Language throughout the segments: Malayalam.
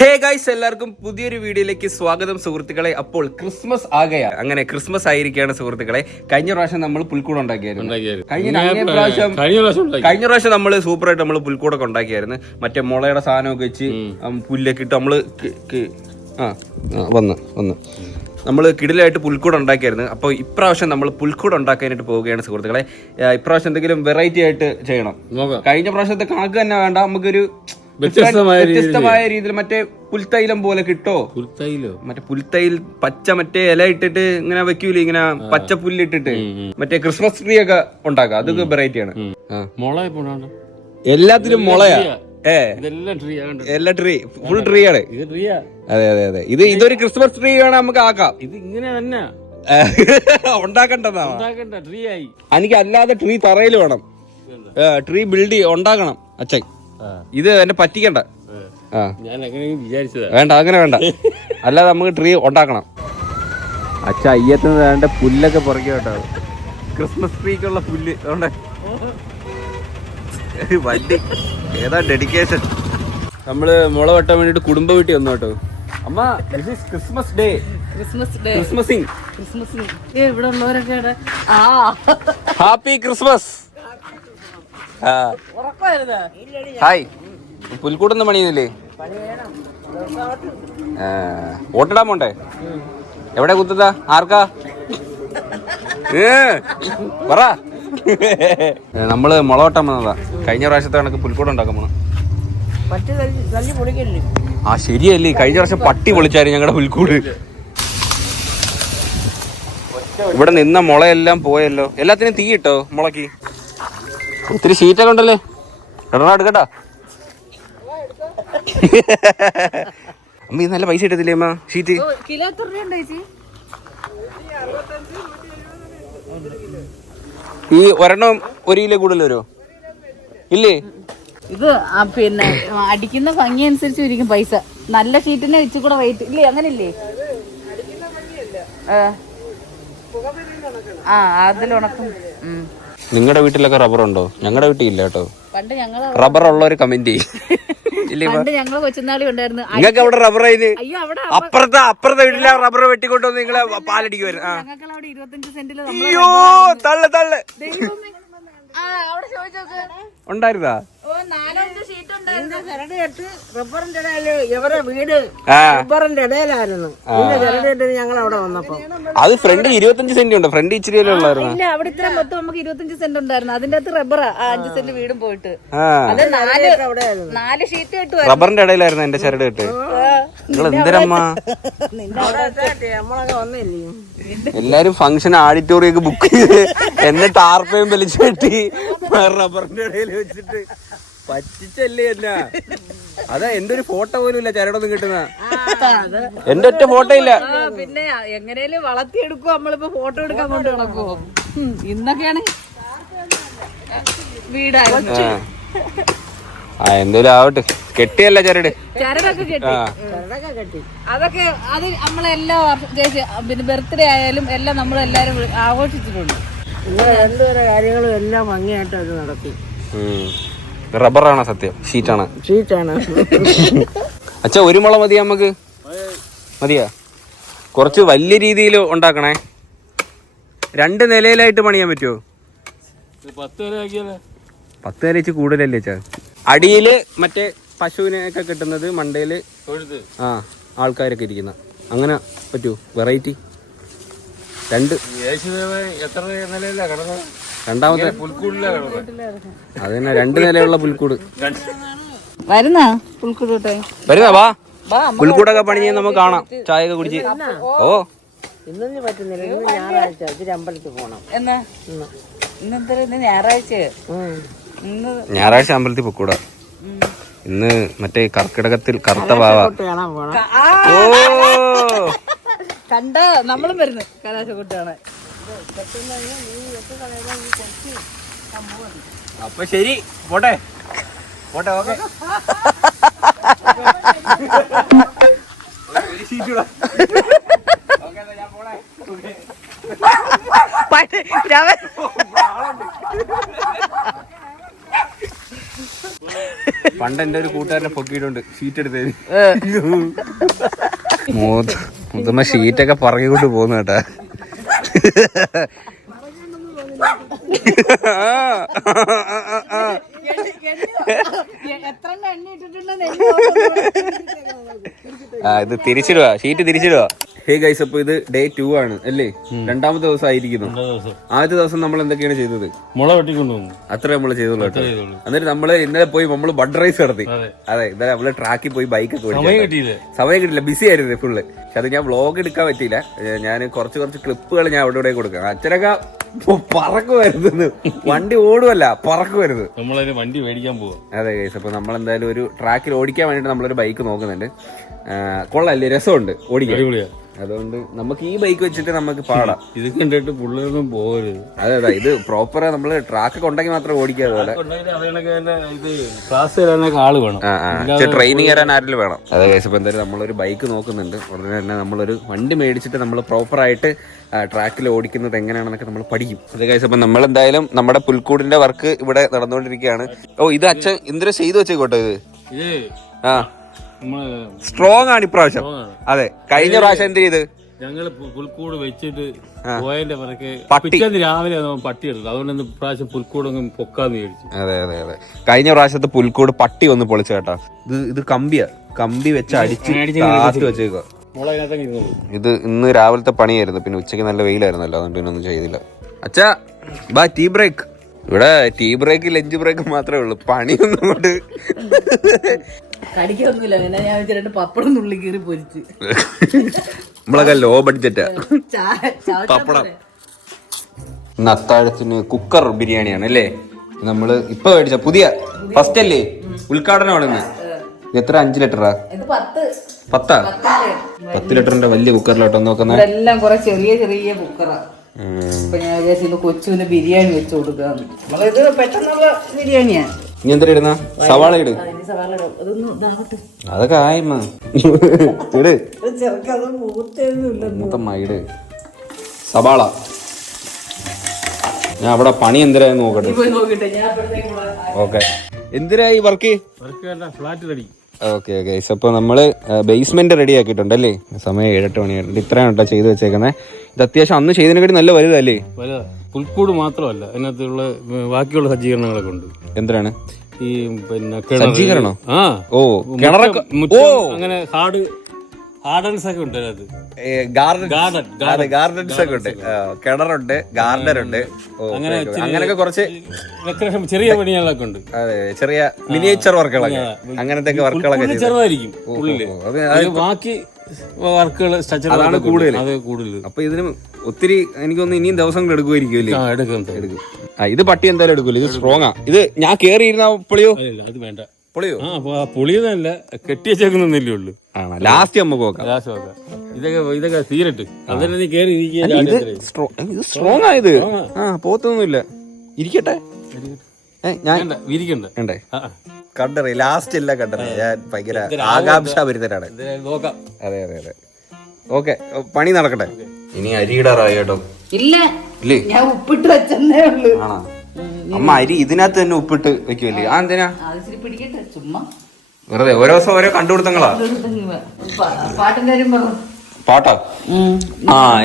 ഹേ ഗൈസ്, എല്ലാവർക്കും പുതിയൊരു വീഡിയോയിലേക്ക് സ്വാഗതം സുഹൃത്തുക്കളെ. അപ്പോൾ ക്രിസ്മസ് ആകെയാ, അങ്ങനെ ക്രിസ്മസ് ആയിരിക്കുകയാണ് സുഹൃത്തുക്കളെ. കഴിഞ്ഞ പ്രാവശ്യം നമ്മൾ പുൽക്കൂട് ഉണ്ടാക്കിയായിരുന്നു. കഴിഞ്ഞ പ്രാവശ്യം നമ്മൾ സൂപ്പറായിട്ട് നമ്മൾ പുൽക്കൂടൊക്കെ ഉണ്ടാക്കിയായിരുന്നു. മറ്റേ മുളയുടെ സാധനമൊക്കെ വെച്ച് പുല്ലൊക്കെ ഇട്ട് നമ്മള് നമ്മൾ കിടിലായിട്ട് പുൽക്കൂട് ഉണ്ടാക്കിയായിരുന്നു. അപ്പോൾ ഇപ്രാവശ്യം നമ്മൾ പുൽക്കൂട് ഉണ്ടാക്കാനായിട്ട് പോവുകയാണ് സുഹൃത്തുക്കളെ. ഇപ്രാവശ്യം എന്തെങ്കിലും വെറൈറ്റി ആയിട്ട് ചെയ്യണം. കഴിഞ്ഞ പ്രാവശ്യത്തെ കണക്ക് തന്നെ വേണ്ട, നമുക്കൊരു വ്യത്യസ്തമായ രീതിയിൽ മറ്റേ പുൽത്തൈലം പോലെ കിട്ടോ. മറ്റേ പുൽത്തൈൽ പച്ച മറ്റേ ഇല ഇട്ടിട്ട് ഇങ്ങനെ വെക്കൂലേ, ഇങ്ങനെ പച്ച പുല്ലിട്ടിട്ട് മറ്റേ ക്രിസ്മസ് ട്രീ ഒക്കെ ഉണ്ടാക്കാം. അതൊക്കെ വെറൈറ്റി ആണ്. എല്ലാത്തിനും മുളയാ. എല്ലാ ട്രീ ഫുൾ ട്രീ ആണ്. അതെ അതെ അതെ, ഇതൊരു ക്രിസ്മസ് ട്രീ ആണ്, നമുക്ക് ആക്കാം. ഇത് ഇങ്ങനെ തന്നെ ഉണ്ടാക്കണ്ടതാ. എനിക്ക് അല്ലാതെ ട്രീ തറയിൽ വേണം. ട്രീ ബിൽഡ് ഉണ്ടാക്കണം അച്ഛൻ. ഇത് എന്നെ പറ്റിക്കണ്ട. വേണ്ട, അങ്ങനെ വേണ്ട. അല്ലാതെ നമുക്ക് ട്രീ ഉണ്ടാക്കണം. അച്ഛ അയ്യത്തിന് വേണ്ട പുല്ലൊക്കെ പുറകെ കേട്ടോ, ക്രിസ്മസ് ട്രീക്കുള്ള പുല്ല്. വണ്ടി ഏതാ ഡെഡിക്കേഷൻ. നമ്മള് മുള വെട്ടാൻ വേണ്ടിട്ട് കുടുംബ വീട്ടിൽ വന്നു കേട്ടോ. അമ്മ, ദിസ് ഈസ് ക്രിസ്മസ് ഡേ. ക്രിസ്മസിങ്. ഇവിടെ ഉള്ളവരൊക്കെ ഹാപ്പി ക്രിസ്മസ്. ഹായ്, പുൽക്കൂടൊന്നും പണിയുന്നില്ലേ? വോട്ടിടാൻ പോണ്ടേ? എവിടെ കുത്തുതാ? ആർക്കാ? പറ. നമ്മള് മുള വെട്ടാൻ വന്നതാ. കഴിഞ്ഞ പ്രാവശ്യത്തെ കണക്ക് പുൽക്കൂടം ഉണ്ടാക്കാൻ പോണം. ആ ശരിയല്ലേ, കഴിഞ്ഞ പ്രാവശ്യം പട്ടി പൊളിച്ചായിരുന്നു ഞങ്ങളുടെ പുൽക്കൂട്. ഇവിടെ നിന്ന മുളയെല്ലാം പോയല്ലോ. എല്ലാത്തിനും തീ ഇട്ടോ മുളക്ക്. ഒത്തിരി ഷീറ്റൊക്കെ ഉണ്ടല്ലേ. എടാ എടുക്കട്ടാ. അമ്മ ഇത് നല്ല പൈസ ഇട്ടത്തില്ലേ അമ്മ ഷീറ്റ്? ഈ ഒരെണ്ണം 1 കിലോ കൂടുതൽ വരുമോ? ഇല്ലേ, ഇത് പിന്നെ അടിക്കുന്ന ഭംഗി അനുസരിച്ച് ഇരിക്കും പൈസ. നല്ല ഷീറ്റിനെ വെച്ച് കൂടെ വെയിറ്റ് ഇല്ലേ? അങ്ങനില്ലേ? അതിലുണക്കും. നിങ്ങളുടെ വീട്ടിലൊക്കെ റബ്ബർ ഉണ്ടോ? ഞങ്ങളുടെ വീട്ടിൽ ഇല്ല കേട്ടോ. പണ്ട് ഞങ്ങള് റബ്ബർ ഉള്ളവര് കമന്റ് ചെയ്യും. പണ്ട് ഞങ്ങള് കൊച്ചുനാളി ഉണ്ടായിരുന്നു. നിങ്ങൾക്ക് അവിടെ റബ്ബർ അപ്പുറത്തെ വീട്ടിലെ റബ്ബർ വെട്ടിക്കൊണ്ടുവന്ന് നിങ്ങളെ പാലടിക്കുമായിരുന്നു. ഞങ്ങൾക്ക് അവിടെ 25 സെന്റില് അയ്യോ തള്ളു തള്ളു ഉണ്ടായിരുന്നാ? റബ്ബറിന്റെ ഇടയില് ഇവരെ വീട് റബ്ബറിന്റെ ഇടയിലായിരുന്നു. ഞങ്ങൾ അവിടെ വന്നപ്പോ അത് ഫ്രണ്ട് 25 സെന്റ് ഉണ്ട്. ഫ്രണ്ട് ഇച്ചിരി ഉള്ളായിരുന്നു. ഇല്ല, അവിടെ ഇത്ര മൊത്തം നമുക്ക് 25 സെന്റ് ഉണ്ടായിരുന്നു. അതിന്റെ അകത്ത് റബ്ബറാ 5 സെന്റ് വീടും പോയിട്ട്. അത് 4 ഷീറ്റ് കിട്ടും. റബ്ബറിന്റെ ഇടയിലായിരുന്നു എന്റെ ചരട് കെട്ട്. നിങ്ങൾ എന്തരമ്മ നമ്മളൊക്കെ വന്നില്ലേ? എല്ലാരും ഫംഗ്ഷൻ ഓഡിറ്റോറിയം ബുക്ക് ചെയ്ത് എന്നിട്ട് ആർപ്പയും വലിച്ചു കെട്ടി റബ്ബറിന്റെ ഇടയിൽ വെച്ചിട്ട് പറ്റിച്ചല്ലേ എന്നാ. അതാ എന്റെ ഒരു ഫോട്ടോ പോലും ഇല്ല ചരടൊന്നും കിട്ടുന്ന. എന്റെ ഒറ്റ ഫോട്ടോ ഇല്ല. പിന്നെ എങ്ങനെയാലും വളർത്തിയെടുക്കും. നമ്മളിപ്പോ ഫോട്ടോ എടുക്കാൻ കൊണ്ട് നടക്കുവോ? ഇന്നൊക്കെയാണ് വീടായിരുന്നു. എന്തോലും ആവട്ടെ. കെട്ടിയല്ല ചരട്. ചരടൊക്കെ കെട്ടി. അതൊക്കെ അത് നമ്മളെല്ലാ പിന്നെ ബർത്ത്ഡേ ആയാലും എല്ലാം നമ്മളെല്ലാരും ആഘോഷിച്ചിട്ടുണ്ട്. എന്തോരോ കാര്യങ്ങളും എല്ലാം ഭംഗിയായിട്ട് അത് നടത്തി. റബ്ബറാണോ സത്യം? ഷീറ്റാണ്. അച്ഛാ, 1 മുള മതിയാ നമുക്ക്? മതിയാ? കുറച്ച് വലിയ രീതിയിൽ ഉണ്ടാക്കണേ. 2 നിലയിലായിട്ട് പണിയാൻ പറ്റുമോ? 10 നില വെച്ച് കൂടുതലല്ലേ അച്ഛാ? അടിയില് മറ്റേ പശുവിനെയൊക്കെ കിട്ടുന്നത്, മണ്ടയില് ആൾക്കാരൊക്കെ ഇരിക്കുന്ന, അങ്ങനെ പറ്റുമോ? വെറൈറ്റി 2. രണ്ടാമത്തെ അതന്നെ 2 നിലയുള്ള പുൽക്കൂട്. വരുന്ന പുൽക്കൂട് വരുന്ന വാ. പുൽക്കൂടൊക്കെ പണിഞ്ഞ് നമുക്ക് കാണാം. ചായയൊക്കെ കുടിച്ച്. ഓ ഇന്നൊന്നും പറ്റുന്നില്ല. ഇന്ന് ഞായറാഴ്ച ഇച്ചിരി അമ്പലത്തിൽ പോണം. ഞായറാഴ്ച അമ്പലത്തിൽ പൊക്കൂടാ. ഇന്ന് മറ്റേ കർക്കിടകത്തിൽ കറുത്ത വാവ. ഓ കണ്ട നമ്മളും വരുന്നു കലാശക്കൊട്ടാണ്. അപ്പൊ ശരി, പോട്ടെ പോട്ടെ. ഓക്കെ, പണ്ട് എന്റെ ഒരു കൂട്ടുകാരനെ പൊക്കിയിട്ടുണ്ട് ഷീറ്റ് എടുത്തത്. മുതമ്മ ഷീറ്റൊക്കെ പറകിക്കൊണ്ട് പോകുന്നു കേട്ടാ. ഇത് തിരിച്ചിടുക, ഷീറ്റ് തിരിച്ചിടുക. ഹേ ഗൈസ്, അപ്പൊ ഇത് ഡേ 2 ആണ് അല്ലേ? രണ്ടാമത്തെ ദിവസം ആയിരിക്കുന്നു. ആദ്യത്തെ ദിവസം നമ്മൾ എന്തൊക്കെയാണ് ചെയ്തത്? മുള വെട്ടിക്കൊണ്ടുവന്നു. അത്രേ നമ്മള് ചെയ്തുള്ളൂ കേട്ടോ. എന്നിട്ട് നമ്മള് ഇന്നലെ പോയി നമ്മള് ബഡ് റൈസ് നടത്തി. അതെ, ഇന്നലെ നമ്മള് ട്രാക്കിൽ പോയി ബൈക്കൊക്കെ സമയം കിട്ടില്ല, ബിസി ആയിരുന്നു ഫുള്ള്. പക്ഷെ അത് ഞാൻ വ്ളോഗ് എടുക്കാൻ പറ്റിയില്ല. ഞാൻ കുറച്ച് ക്ലിപ്പുകൾ ഞാൻ അവിടെ ഇവിടെ കൊടുക്കാം. അച്ഛനൊക്കെ പറക്കുമായിരുന്നു, വണ്ടി ഓടുമല്ല പറക്കുമായിരുന്നു. നമ്മളതിന് വണ്ടി മേടിക്കാൻ പോവാ. അതെ ഗൈസ്, അപ്പൊ നമ്മളെന്തായാലും ഒരു ട്രാക്കിൽ ഓടിക്കാൻ വേണ്ടിട്ട് നമ്മളൊരു ബൈക്ക് നോക്കുന്നുണ്ട്. കൊള്ളാല്ലേ, രസമുണ്ട് ഓടിക്കാൻ. അതുകൊണ്ട് നമുക്ക് ഈ ബൈക്ക് വെച്ചിട്ട് നമുക്ക് പാടാം. ഇത് കണ്ടിട്ട് പിള്ളേരൊന്നും പോകരുത്. അതെ, ഇത് പ്രോപ്പർ നമ്മള് ട്രാക്ക് കൊണ്ടെങ്കിൽ മാത്രം ഓടിക്കാതെ പോലെ ക്ലാസ് തരാനൊക്കെ ആള് വേണം, ട്രെയിനിങ് തരാൻ ആരെങ്കിലും വേണം. അതെ ഗൈസ്, ഇപ്പൊ എന്തായാലും നമ്മളൊരു ബൈക്ക് നോക്കുന്നുണ്ട്. ഉടനെ തന്നെ നമ്മളൊരു വണ്ടി മേടിച്ചിട്ട് നമ്മൾ പ്രോപ്പറായിട്ട് ട്രാക്കിൽ ഓടിക്കുന്നത് എങ്ങനെയാണെന്നൊക്കെ നമ്മൾ പഠിക്കും. അതെ ഗൈസ്, അപ്പൊ നമ്മളെന്തായാലും നമ്മുടെ പുൽക്കൂടിന്റെ വർക്ക് ഇവിടെ നടന്നുകൊണ്ടിരിക്കുകയാണ്. ഓ, ഇത് അച്ഛൻ എന്തിനാ ചെയ്തു വെച്ചേക്കോട്ടെ ഇത്. ആ, സ്ട്രോങ് ആണ് ഇപ്രാവശ്യം. അതെ, കഴിഞ്ഞ പ്രാവശ്യം എന്ത് ചെയ്ത് ഞങ്ങള് പുൽക്കൂട് വെച്ചിട്ട് പോയതിന്റെ പിറകെ പിറ്റേന്ന് രാവിലെ പട്ടി എടുക്കും. അതുകൊണ്ട് ഇപ്രാവശ്യം പുൽക്കൂട് പൊക്കാന്ന് വിചാരിച്ചു. അതെ അതെ അതെ, കഴിഞ്ഞ പ്രാവശ്യത്തെ പുൽക്കൂട് പട്ടി വന്ന് പൊളിച്ചു കേട്ടാ. ഇത് കമ്പി വെച്ച് അടിച്ച് വെച്ചേക്കുക. ഇത് ഇന്ന് രാവിലത്തെ പണിയായിരുന്നു, പിന്നെ ഉച്ചയ്ക്ക് നല്ല വെയിലായിരുന്നല്ലോ, അതുകൊണ്ട് പിന്നെ ഒന്നും ചെയ്തില്ല. അച്ഛാ ബാ, ടീ ബ്രേക്ക്. ഇവിടെ ടീ ബ്രേക്ക് ലഞ്ച് ബ്രേക്ക് മാത്രമേ ഉള്ളൂ, പണിയൊന്നും കൊണ്ട് കടിക്കൊന്നുമില്ല. പിന്നെ ഞാൻ വെച്ചിട്ട് പപ്പടം നുള്ളി കീറി പൊരിച്ച്. നമ്മളൊക്കെ ലോ ബഡ്ജറ്റാ. പപ്പടം. ഇന്ന് അത്താഴത്തിന് കുക്കർ ബിരിയാണിയാണ് അല്ലേ നമ്മള് ഇപ്പൊ മേടിച്ച പുതിയ ഫസ്റ്റ് അല്ലേ, ഉദ്ഘാടനമാണ് ഇന്ന്. എത്ര? 5 ലിറ്ററാ? 10 ലിറ്ററിന്റെ വലിയ കുക്കറിലോട്ടോ നോക്കുന്നത്. എല്ലാം കുറെ ചെറിയ ചെറിയ കുക്കറാ. ഇപ്പൊ ഞാൻ വിചാരിച്ചു കൊച്ചുവിന് ബിരിയാണി വെച്ച് കൊടുക്കാന്ന്. ഇത് പെട്ടെന്നുള്ള ബിരിയാണിയാ. ഇനി എന്താ ഇടുന്ന? സവാള ഇട്. അതൊക്കെ ആയിമ്മ ഇട്. ഇട് സവാള. ഞാൻ അവിടെ പണി എന്തിനാന്ന് നോക്കട്ടെ. ഓക്കെ, എന്തിനായി വർക്ക്? Okay okay. അപ്പൊ നമ്മള് ബേസ്മെന്റ് റെഡി ആക്കിയിട്ടുണ്ടല്ലേ. സമയം 7-8 മണിയായിട്ടുണ്ട്. ഇത്രയാണ് കേട്ടോ ചെയ്ത് വെച്ചേക്കുന്നത്. ഇത് അത്യാവശ്യം അന്ന് ചെയ്തതിനെക്കാട്ടി നല്ല വലുതല്ലേ? പുൽക്കൂട് മാത്രമല്ല, അതിനകത്തുള്ള ബാക്കിയുള്ള സജ്ജീകരണങ്ങളൊക്കെ ഉണ്ട്. എന്തിനാണ് ഈ പിന്നെ സജ്ജീകരണോ? ഓ, കിണറൊക്കെ അങ്ങനെ ഗാർഡൻസ് ഒക്കെ ഉണ്ട് അതിനകത്ത്. ഗാർഡൻസ് ഒക്കെ ഉണ്ട്, കിണറുണ്ട്, ഗാർഡനുണ്ട്, അങ്ങനെയൊക്കെ കുറച്ച് ചെറിയ പണികളൊക്കെ ഉണ്ട്. അതെ, ചെറിയ മിനിയേച്ചർ വർക്കുകളൊക്കെ, അങ്ങനത്തെ വർക്കുകളൊക്കെ ചെറുതായിരിക്കും. ബാക്കി വർക്കുകൾ അതാണ് കൂടുതൽ. കൂടുതൽ. അപ്പൊ ഇതിന് ഒത്തിരി എനിക്ക് തോന്നുന്നു ഇനിയും ദിവസങ്ങൾ എടുക്കുമായിരിക്കും അല്ലേ? എടുക്കും. ഇത് പട്ടി എന്തായാലും എടുക്കൂല, ഇത് സ്ട്രോങ്ങാ. ഇത് ഞാൻ കേറിയിരുന്ന പൊളിയോ? അത് വേണ്ട, പൊളിയോ? പൊളിയതല്ല, കെട്ടി വെച്ചേക്കുന്നല്ലേ ഉള്ളു. ലാസ്റ്റ് നമുക്ക് നോക്കാം. ഇതൊക്കെ തീരട്ട് അതന്നെ നീ കേറി. ഇത് സ്ട്രോങ് ആയത്, പോത്തൊന്നുമില്ല. ഇരിക്കട്ടെ, ഞാൻ വിരിക്കണ്ടേ? കണ്ടറി ലാസ്റ്റ് ഇല്ല, കണ്ടറി. ഞാൻ ഭയങ്കര ആകാംക്ഷ വരുന്നവരാണ്. അതെ അതെ അതെ. ഓക്കെ, പണി നടക്കട്ടെ. ഇനി അരി ഇടാറായി കേട്ടോ. ഇല്ല, ഞാൻ ഉപ്പിട്ട് വെച്ചേ ഉള്ളൂ. ആണോ? അമ്മ അരി ഇതിനകത്ത് തന്നെ ഉപ്പിട്ട് വെക്കുമല്ലേ? ആ, എന്തിനാ? പിടിക്കട്ടെ, ചുമ്മാ വെറുതെ ഓരോ ദിവസം ഓരോ കണ്ടുപിടുത്തങ്ങളാ. പാട്ടാ?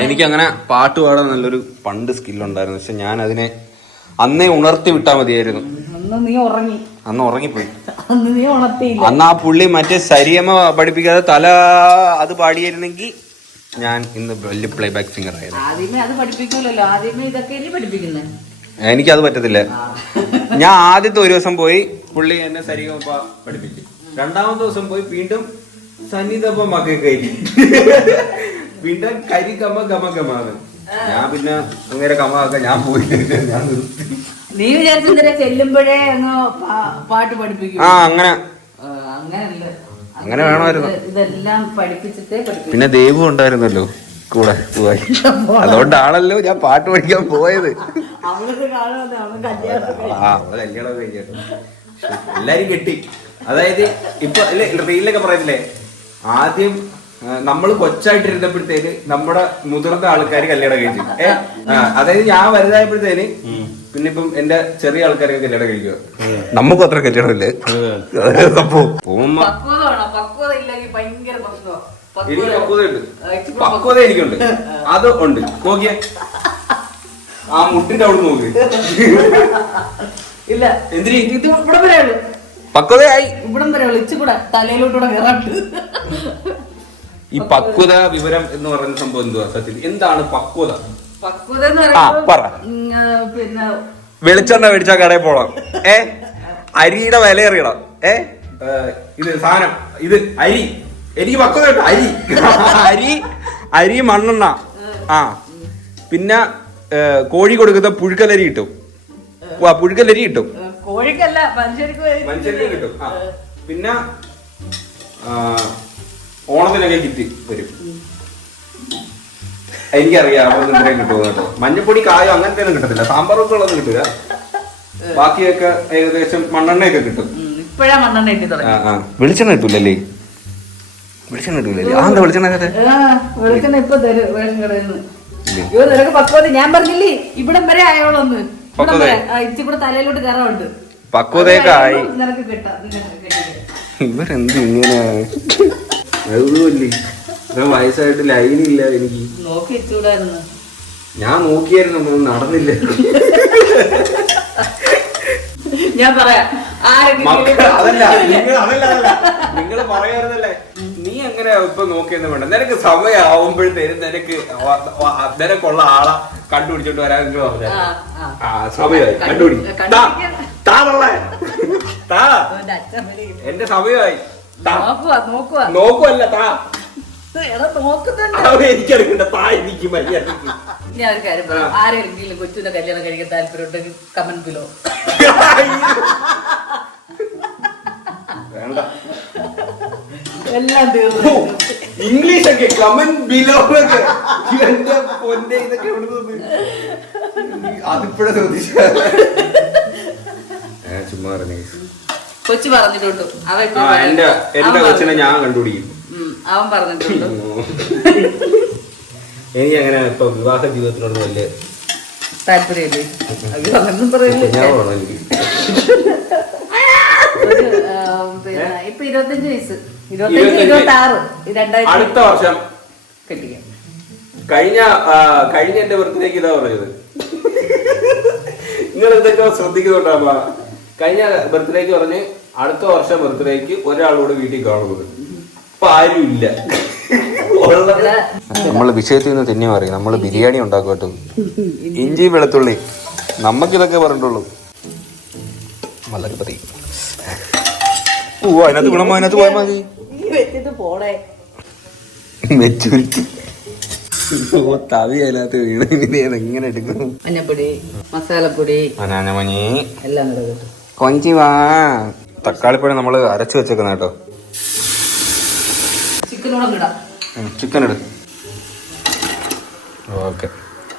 എനിക്ക് അങ്ങനെ പാട്ട് പാടാൻ നല്ലൊരു പണ്ട് സ്കില്ലുണ്ടായിരുന്നു. പക്ഷെ ഞാൻ അതിനെ അന്നേ ഉണർത്തി വിട്ടാ മതിയായിരുന്നു. അന്ന് ഉറങ്ങിപ്പോയി. അന്ന് ആ പുള്ളി മറ്റേ സരിയമ്മ പഠിപ്പിക്കാതെ തല അത് പാടിയായിരുന്നെങ്കിൽ ഞാൻ ഇന്ന് വലിയ പ്ലേ ബാക്ക് സിംഗർ ആയിരുന്നു. എനിക്കത് പറ്റത്തില്ല. ഞാൻ ആദ്യത്തെ ഒരു ദിവസം പോയി, പുള്ളി എന്നെ സരിഗമ പഠിപ്പിച്ചു. രണ്ടാമത്തെ ദിവസം പോയി വീണ്ടും സന്നിധപ്പ മകെ കരി, വീണ്ടും കരി കമ ഗമ ഗമാന്ന്. ഞാൻ പിന്നെ അങ്ങനെ കമാക്ക ഞാൻ പോയി, ഞാൻ നിർത്തി. നീ വിചാരിച്ച ചെല്ലുമ്പോഴേ പാട്ട് പഠിപ്പിക്കും. അങ്ങനെ വേണമായിരുന്നു. ഇതെല്ലാം പഠിപ്പിച്ചിട്ടേ. പിന്നെ ദേവു ഉണ്ടായിരുന്നല്ലോ കൂടെ പോയി, അതുകൊണ്ടാണല്ലോ ഞാൻ പാട്ട് പഠിക്കാൻ പോയത്. അവള് കല്യാണം കഴിഞ്ഞിട്ട് എല്ലാരും കെട്ടി. അതായത് ഇപ്പൊ അല്ലെ റീലിലൊക്കെ പറയത്തില്ലേ, ആദ്യം നമ്മൾ കൊച്ചായിട്ടിരുന്നപ്പോഴത്തേന് നമ്മുടെ മുതിർന്ന ആൾക്കാർ കല്യാണം കഴിച്ചു. അതായത് ഞാൻ വലുതായപ്പോഴത്തേന് പിന്നെ ഇപ്പം എന്റെ ചെറിയ ആൾക്കാരൊക്കെ കല്യാണം കഴിക്കുക. നമുക്കും അത്ര കല്യാണമില്ലേ സംഭവം. എനിക്ക് പക്വതയുണ്ട്, പക്വത എനിക്കുണ്ട്, അത് ഉണ്ട്. നോക്കിയേ ആ മുട്ടിന്റെ അവിടെ നോക്ക്. ഇല്ല എന്തിനീ ഇത് ഇവിടെ വരെയുള്ളൂ, പക്വതയായി ഇവിടം വരെയുള്ളൂ, ഇച്ചുകൂടെ തലയിലോട്ടൂടെ കയറാണ്ട്. ഈ പക്വത വിവരം എന്ന് പറയുന്ന സംഭവം എന്തുവാ സത്യത്തിൽ? എന്താണ് പക്വത? പക്വത എന്ന് പറയുമ്പോൾ പിന്നെ വെളിച്ചെണ്ണ മേടിച്ചാൽ കടയിൽ പോണം, അരിയുടെ വില അറിയണം, ഇത് സാധനം, ഇത് അരി, എനിക്ക് പക്വത കേട്ടോ. അരി അരി അരി മണ്ണെണ്ണ, പിന്നെ കോഴി കൊടുക്കുന്ന പുഴുക്കലരി കിട്ടും, പുഴുക്കലരി കിട്ടും, കോഴിക്കല്ല മനുഷ്യർക്ക് കിട്ടും. പിന്നെ ഓണത്തിനൊക്കെ കിറ്റ് വരും. എനിക്കറിയാം ഇത്രയും കിട്ടുമോ കേട്ടോ. മഞ്ഞപ്പൊടി കായോ അങ്ങനത്തെ ഒന്നും കിട്ടത്തില്ല, സാമ്പാറൊക്കെ ഉള്ളതൊന്നും കിട്ടില്ല. ബാക്കിയൊക്കെ ഏകദേശം മണ്ണെണ്ണയൊക്കെ കിട്ടും. ഇപ്പഴാ മണ്ണെണ്ണ കിട്ടി തുടങ്ങി. വെളിച്ചെണ്ണ കിട്ടൂലല്ലേ? വെളിച്ചെണ്ണ കിട്ടൂലല്ലേ? ആ എന്താ വെളിച്ചെണ്ണ വെളിച്ചെണ്ണ ഇപ്പൊ തരും റേഷൻ കടയിൽ നിന്ന്. നിനക്ക് പക്വത ഞാൻ പറഞ്ഞില്ലേ ഇവിടം വരെ ആയോളൊന്ന്, ഇവിടം വരെ ഇച്ചിരി തലയിലോട്ട് കയറുണ്ട്. പക്വതയൊക്കെയായി നിനക്ക് കിട്ടാം. ഇവരെന്ത് ഇങ്ങനെ അതുപോലെ വയസ്സായിട്ട് ലൈനില്ല എനിക്ക്. നോക്കി ഇച്ചൂടായിരുന്നു. ഞാൻ നോക്കിയായിരുന്നു, നടന്നില്ല. ഞാൻ പറയാം അതല്ല നിങ്ങള് പറയാറുന്നല്ലേ, നീ എങ്ങനെ ഇപ്പൊ നോക്കിയെന്ന് വേണ്ട. നിനക്ക് സമയമാവുമ്പോഴത്തേനും നിനക്കുള്ള ആളെ കണ്ടുപിടിച്ചോണ്ട് വരാൻ പറഞ്ഞ സമയമായി കണ്ടുപിടിക്കും. എന്റെ സമയമായി നോക്കുവല്ല താ എനിക്കെടുക്കണ്ട താ എനിക്ക് മര്യാദക്ക്. ഞാൻ ഒരു കാര്യം പറയാം, ആരെങ്കിലും കൊച്ചിന്റെ കല്യാണം കഴിക്കാൻ താല്പര്യമുണ്ടെങ്കിൽ കമന്റ് ബിലോ. വേണ്ട എല്ലാം തീർന്നു. ഇംഗ്ലീഷ് ഒക്കെ കമന്റ് ബിലോ എന്റെ പൊന്നെ ഇതൊക്കെ എവിടെ അതിപ്പോഴേ ശ്രദ്ധിച്ച ചുമ്മാ കൊച്ചു പറഞ്ഞിട്ടുണ്ട്. എന്റെ കൊച്ചിനെ ഞാൻ കണ്ടുപിടിക്കും. അവൻ പറഞ്ഞിട്ടുണ്ട്. എനിക്ക് അങ്ങനെ ഇപ്പൊ വിവാഹ ജീവിതത്തിനോട് വലിയ താല്പര്യമില്ലേ? അങ്ങനൊന്നും പറയില്ല. പിന്നെ ഇപ്പൊ 25 വയസ്സ്, 25, 26, അടുത്ത വർഷം കെട്ടിക്കാം. കഴിഞ്ഞ എന്റെ ബർത്ത്ഡേക്ക് ഇതാ പറഞ്ഞത്. നിങ്ങൾ ഇതൊക്കെ ശ്രദ്ധിക്കുന്നുണ്ടാ? കഴിഞ്ഞ ബർത്ത്ഡേക്ക് പറഞ്ഞ് അടുത്ത വർഷം ബർത്ത്ഡേക്ക് ഒരാളോട് വീട്ടിൽ കാണുന്നത്. ഇപ്പൊ ആരും ഇല്ല. നമ്മള് വിഷയത്തിൽ നിന്ന് തന്നെ പറയും. നമ്മള് ബിരിയാണി ഉണ്ടാക്കും കേട്ടോ, ഇഞ്ചി വെളുത്തുള്ളി, നമുക്കിതൊക്കെ പറഞ്ഞിട്ടുള്ളൂ. മല്ലപ്പത്തി അതിനകത്ത് ഗുണമോ അതിനകത്ത് പോയാൽ മതി. മെച്ചൂരിറ്റി തവി അതിനകത്ത് വീണ് എങ്ങനെ എടുക്കും? മഞ്ഞപ്പൊടി, മസാലപ്പൊടി, എല്ലാം കൊഞ്ചി വാ. തക്കാളിപ്പഴം നമ്മള് അരച്ചു വെച്ചേക്കുന്ന കേട്ടോ. ചിക്കൻ ഇട്. ഓക്കെ,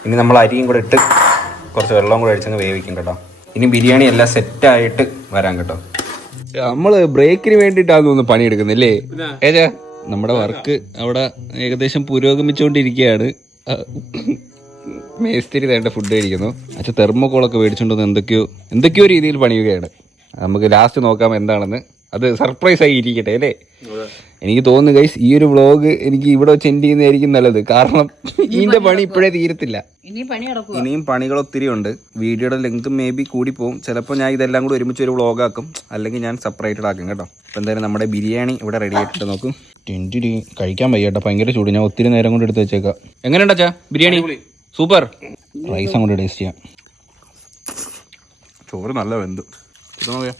ഇനി നമ്മൾ അരിയും കൂടെ ഇട്ട് കുറച്ച് വെള്ളം കൂടെ അടിച്ചങ്ങ് വേവിക്കും കേട്ടോ. ഇനി ബിരിയാണി എല്ലാം സെറ്റായിട്ട് വരാൻ കേട്ടോ. നമ്മള് ബ്രേക്കിന് വേണ്ടിയിട്ടാന്ന് തോന്നുന്നു പണിയെടുക്കുന്നില്ലേ ഏജാ? നമ്മുടെ വർക്ക് അവിടെ ഏകദേശം പുരോഗമിച്ചുകൊണ്ടിരിക്കുകയാണ്. മേസ്തിരി വേണ്ട ഫുഡ് കഴിക്കുന്നു. അച്ഛൻ തെർമോക്കോളൊക്കെ മേടിച്ചുകൊണ്ടെന്ന് എന്തൊക്കെയോ രീതിയിൽ പണിയുകയാണ്. നമുക്ക് ലാസ്റ്റ് നോക്കാം എന്താണെന്ന്. അത് സർപ്രൈസ് ആയി ഇരിക്കട്ടെ അല്ലേ? എനിക്ക് തോന്നുന്നു ഗൈസ്, ഈ ഒരു വ്ളോഗ് എനിക്ക് ഇവിടെ വെച്ച് എൻഡ് ചെയ്യുന്നതായിരിക്കും നല്ലത്. കാരണം ഇതിന്റെ പണി ഇപ്പോഴേ തീരത്തില്ല, ഇനിയും പണികൾ ഒത്തിരി ഉണ്ട്. വീഡിയോയുടെ ലെങ്ത് മേ ബി കൂടി പോകും. ചിലപ്പോൾ ഞാൻ ഇതെല്ലാം കൂടി ഒരുമിച്ച് ഒരു വ്ളോഗാക്കും, അല്ലെങ്കിൽ ഞാൻ സെപ്പറേറ്റഡ് ആക്കും കേട്ടോ. അപ്പോൾ എന്തായാലും നമ്മുടെ ബിരിയാണി ഇവിടെ റെഡി ആയിട്ടിട്ട് നോക്കും. കഴിക്കാൻ വയ്യ കേട്ടോ, ഭയങ്കര ചൂട്. ഞാൻ ഒത്തിരി നേരം കൊണ്ട് എടുത്ത് വെച്ചേക്കാം. എങ്ങനെയുണ്ടാ ചാ ബിരിയാണി? സൂപ്പർ. റൈസ് അങ്ങോട്ട് ടേസ്റ്റ് ചെയ്യാം. ചോറ് നല്ല വെന്ത്. നോക്കിയാ